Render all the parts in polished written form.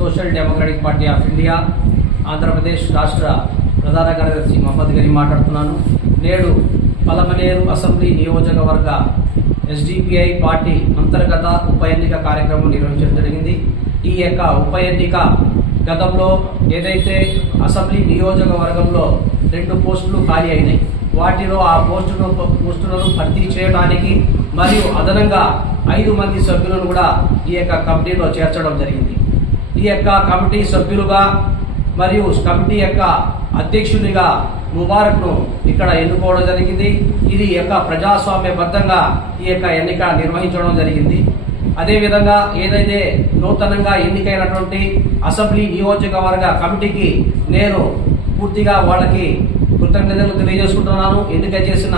Social democratic party of India Andhra Pradesh రాష్ట్ర ప్రధాన కార్యదర్శి మహమ్మద్ గని మాట్లాడుతున్నాను. నేడు పలమనేరు అసెంబ్లీ నియోజకవర్గ ఎస్డిపిఐ పార్టీ అంతర్గత ఉప ఎన్నిక కార్యక్రమం నిర్వహించడం జరిగింది. ఈ యొక్క ఉప ఎన్నిక గతంలో ఏదైతే అసెంబ్లీ నియోజకవర్గంలో 2 పోస్టులు ఖాళీ అయినాయి, వాటిలో ఆ పోస్టులను భర్తీ చేయడానికి మరియు అదనంగా 5 మంది సభ్యులను కూడా ఈ యొక్క కమిటీలో చేర్చడం జరిగింది. ఈ యొక్క కమిటీ సభ్యులుగా మరియు కమిటీ యొక్క అధ్యక్షునిగా ముబారక్ ను ఇక్కడ ఎన్నుకోవడం జరిగింది. ఇది యొక్క ప్రజాస్వామ్యబద్ధంగా ఈ యొక్క ఎన్నిక నిర్వహించడం జరిగింది. అదేవిధంగా ఏదైతే నూతనంగా ఎన్నికైనటువంటి అసెంబ్లీ నియోజకవర్గ కమిటీకి నేను పూర్తిగా వాళ్ళకి కృతజ్ఞతలు తెలియజేసుకుంటున్నాను. ఎన్నిక చేసిన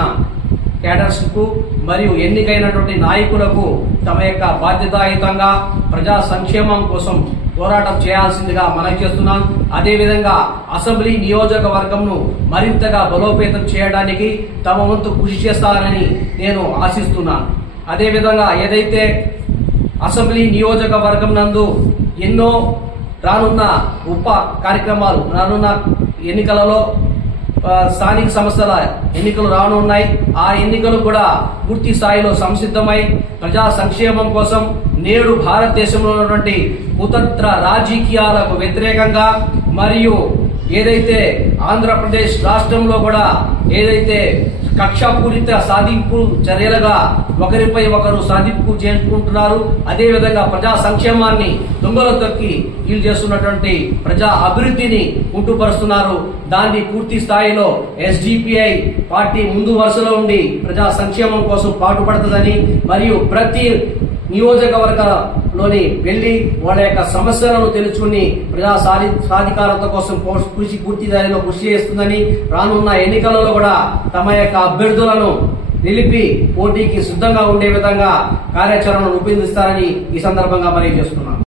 క్యాడర్స్ కు మరియు ఎన్నికైనటువంటి నాయకులకు తమ యొక్క బాధ్యతాయుతంగా ప్రజా సంక్షేమం కోసం పోరాటం చేయాల్సిందిగా మనవి చేస్తున్నాను. అదేవిధంగా అసెంబ్లీ నియోజకవర్గంను మరింతగా బలోపేతం చేయడానికి తమ వంతు కృషి చేస్తారని నేను ఆశిస్తున్నాను. అదేవిధంగా ఏదైతే అసెంబ్లీ నియోజకవర్గం నందు ఎన్నో రానున్న ఉప కార్యక్రమాలు, రానున్న ఎన్నికలలో స్థానిక సంస్థల ఎన్నికలు రానున్నాయి. ఆ ఎన్నికలు కూడా పూర్తి స్థాయిలో సంసిద్ధమై ప్రజా సంక్షేమం కోసం నేడు భారతదేశంలో ఉన్నటువంటి కుతంత్ర రాజకీయాలకు వ్యతిరేకంగా మరియు ఏదైతే ఆంధ్రప్రదేశ్ రాష్ట్రంలో కూడా ఏదైతే కక్షపూరిత సాధింపు చర్యలుగా ఒకరిపై ఒకరు సాధింపు చేసుకుంటున్నారు, అదేవిధంగా ప్రజా సంక్షేమాన్ని దొంగలు తొక్కి వీళ్ళు చేస్తున్నటువంటి ప్రజా అభివృద్ధిని కుంటుపరుస్తున్నారు. దాన్ని పూర్తి స్థాయిలో ఎస్డిపిఐ పార్టీ ముందు వరుసలో ఉండి ప్రజా సంక్షేమం కోసం పాటుపడుతుందని మరియు ప్రతి నియోజకవర్గంలోని వెళ్లి వాళ్ళ యొక్క సమస్యలను తెలుసుకుని ప్రజా సాధికారత కోసం పూర్తి స్థాయిలో కృషి చేస్తుందని, రానున్న ఎన్నికలలో కూడా తమ యొక్క అభ్యర్థులను నిలిపి పోటీకి సిద్ధంగా ఉండే విధంగా కార్యాచరణను రూపొందిస్తారని ఈ సందర్భంగా తెలియజేస్తున్నాను.